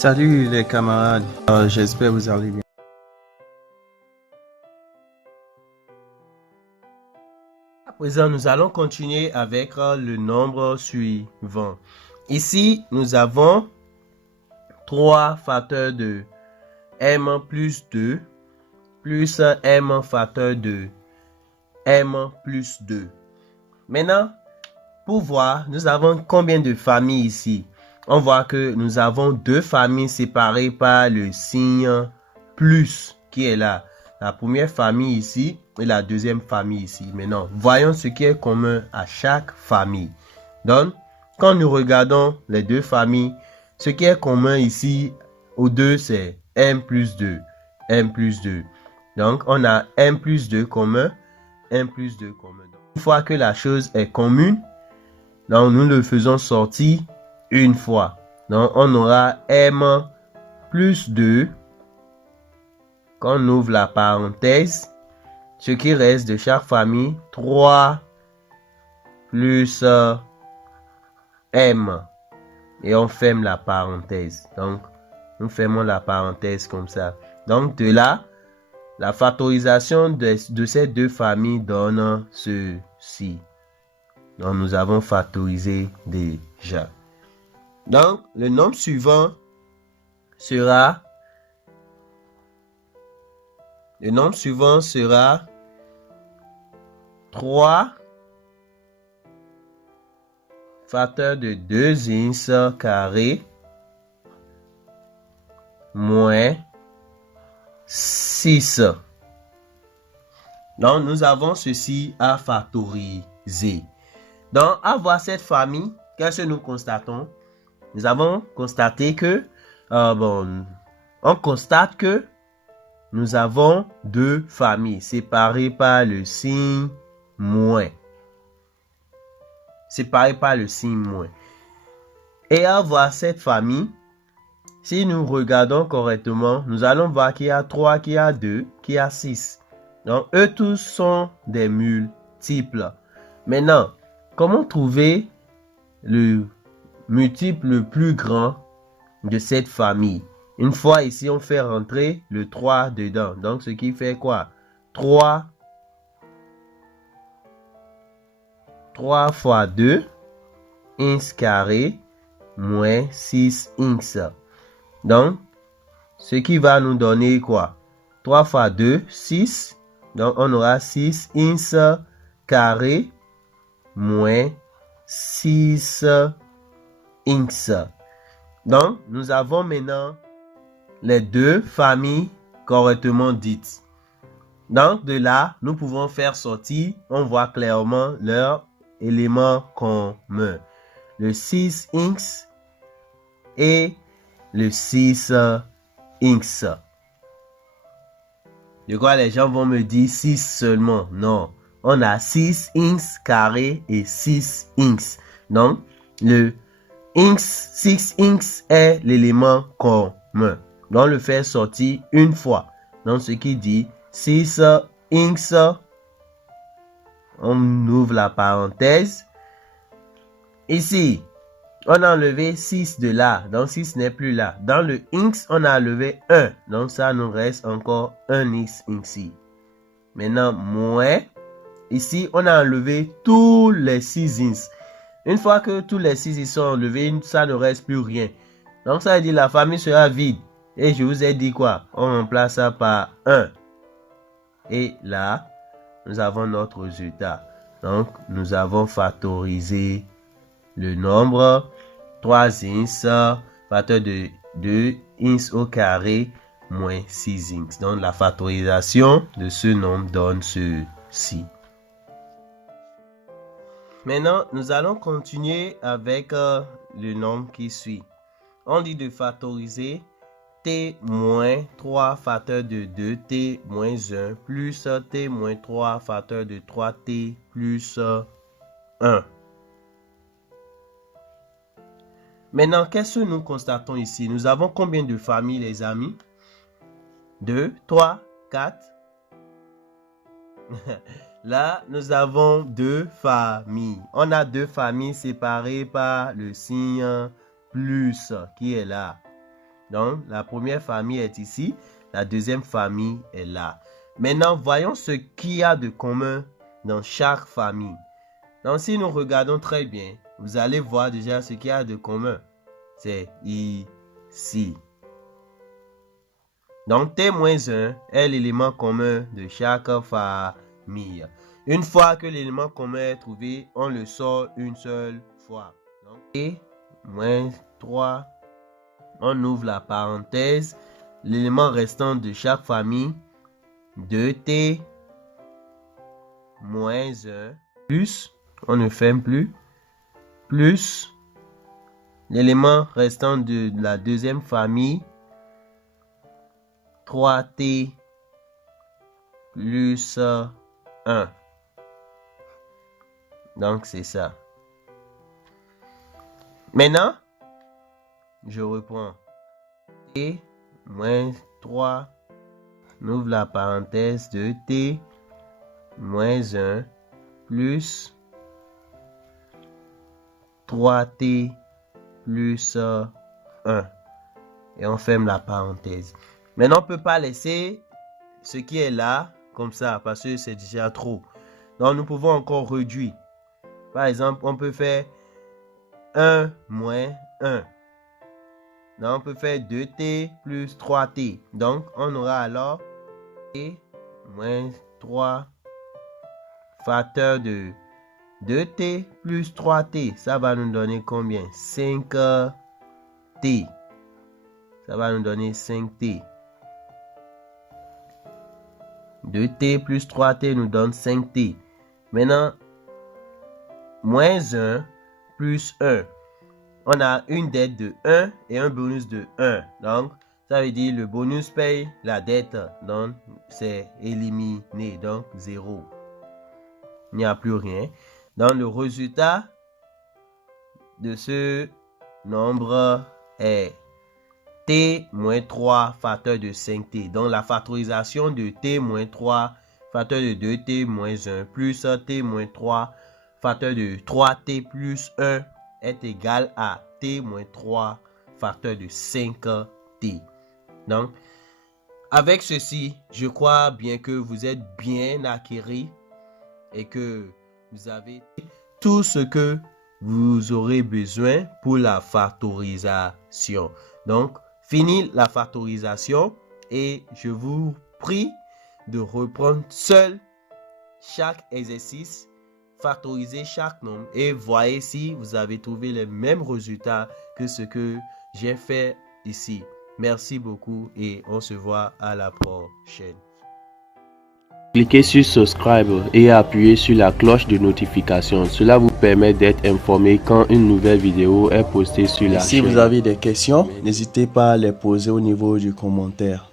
Salut les camarades, j'espère vous allez bien. À présent, nous allons continuer avec le nombre suivant. Ici, nous avons 3 facteurs de m plus 2 plus m facteur de m plus 2. Maintenant, pour voir, nous avons combien de familles ici? On voit que nous avons 2 familles séparées par le signe plus qui est là. La première famille ici et la deuxième famille ici. Maintenant, voyons ce qui est commun à chaque famille. Donc, quand nous regardons les 2 familles, ce qui est commun ici aux deux, c'est m plus 2. m plus 2. Donc, on a m plus 2 commun, m plus 2 commun. Donc, une fois que la chose est commune, donc nous le faisons sortir une fois. Donc, on aura m plus 2. Quand on ouvre la parenthèse, ce qui reste de chaque famille, 3 plus m. Et on ferme la parenthèse. Donc, nous fermons la parenthèse comme ça. Donc, de là, la factorisation de ces 2 familles donne ceci. Donc, nous avons factorisé déjà. Donc, le nombre suivant sera 3 facteur de 2x carré moins 6. Donc, nous avons ceci à factoriser. Donc, à voir cette famille, qu'est-ce que nous constatons? Nous avons constaté que, on constate que nous avons 2 familles séparées par le signe moins. Séparées par le signe moins. Et à voir cette famille, si nous regardons correctement, nous allons voir qu'il y a 3, qu'il y a 2, qu'il y a 6. Donc, eux tous sont des multiples. Maintenant, comment trouver le multiple le plus grand de cette famille? Une fois ici, on fait rentrer le 3 dedans. Donc, ce qui fait quoi? 3 fois 2, x carré, moins 6x. Donc, ce qui va nous donner quoi? 3 fois 2, 6. Donc, on aura 6x carré, moins 6x. Donc, nous avons maintenant les 2 familles correctement dites. Donc, de là, nous pouvons faire sortir, on voit clairement leurs éléments communs. Le 6x et le 6x. De quoi les gens vont me dire 6 seulement? Non, on a 6x carré et 6x. Donc, le x, 6x est l'élément commun. Donc, on le fait sortir une fois. Donc, ce qui dit 6x, on ouvre la parenthèse. Ici, on a enlevé 6 de là. Donc, 6 n'est plus là. Dans le x, on a enlevé 1. Donc, ça nous reste encore 1x ici. Maintenant, moins. Ici, on a enlevé tous les 6x. Une fois que tous les 6 sont enlevés, ça ne reste plus rien. Donc, ça veut dire la famille sera vide. Et je vous ai dit quoi? On remplace ça par 1. Et là, nous avons notre résultat. Donc, nous avons factorisé le nombre 3x facteur de 2x au carré moins 6x. Donc, la factorisation de ce nombre donne ceci. Maintenant, nous allons continuer avec le nombre qui suit. On dit de factoriser t moins 3 facteur de 2t moins 1 plus t moins 3 facteur de 3t plus 1. Maintenant, qu'est-ce que nous constatons ici? Nous avons combien de familles, les amis? 2, 3, 4. Là, nous avons 2 familles. On a 2 familles séparées par le signe plus qui est là. Donc, la première famille est ici. La deuxième famille est là. Maintenant, voyons ce qu'il y a de commun dans chaque famille. Donc, si nous regardons très bien, vous allez voir déjà ce qu'il y a de commun. C'est ici. Donc, T-1 est l'élément commun de chaque famille. Une fois que l'élément commun est trouvé, on le sort une seule fois. Donc, T-3, on ouvre la parenthèse. L'élément restant de chaque famille, 2T moins 1, plus, on ne ferme plus, plus l'élément restant de la deuxième famille, 3T plus 1. Donc, c'est ça. Maintenant, je reprends. T moins 3, on ouvre la parenthèse de T moins 1 plus 3T plus 1. Et on ferme la parenthèse. Maintenant, on ne peut pas laisser ce qui est là comme ça parce que c'est déjà trop. Donc, nous pouvons encore réduire. Par exemple, on peut faire 1 moins 1. Donc, on peut faire 2T plus 3T. Donc, on aura alors T moins 3 facteur de 2T plus 3T. Ça va nous donner combien? 5T. Ça va nous donner 5T. 2T plus 3T nous donne 5T. Maintenant, moins 1 plus 1. On a une dette de 1 et un bonus de 1. Donc, ça veut dire le bonus paye la dette. Donc, c'est éliminé. Donc, 0. Il n'y a plus rien. Donc, le résultat de ce nombre est T moins 3 facteur de 5T. Donc, la factorisation de T moins 3 facteur de 2T moins 1 plus T moins 3 facteur de 3T plus 1 est égal à T moins 3 facteur de 5T. Donc, avec ceci, je crois bien que vous êtes bien acquis et que vous avez tout ce que vous aurez besoin pour la factorisation. Donc, fini la factorisation et je vous prie de reprendre seul chaque exercice, factoriser chaque nombre et voyez si vous avez trouvé les mêmes résultats que ce que j'ai fait ici. Merci beaucoup et on se voit à la prochaine. Cliquez sur subscribe et appuyez sur la cloche de notification. Cela vous permet d'être informé quand une nouvelle vidéo est postée sur la chaîne. Si vous avez des questions, n'hésitez pas à les poser au niveau du commentaire.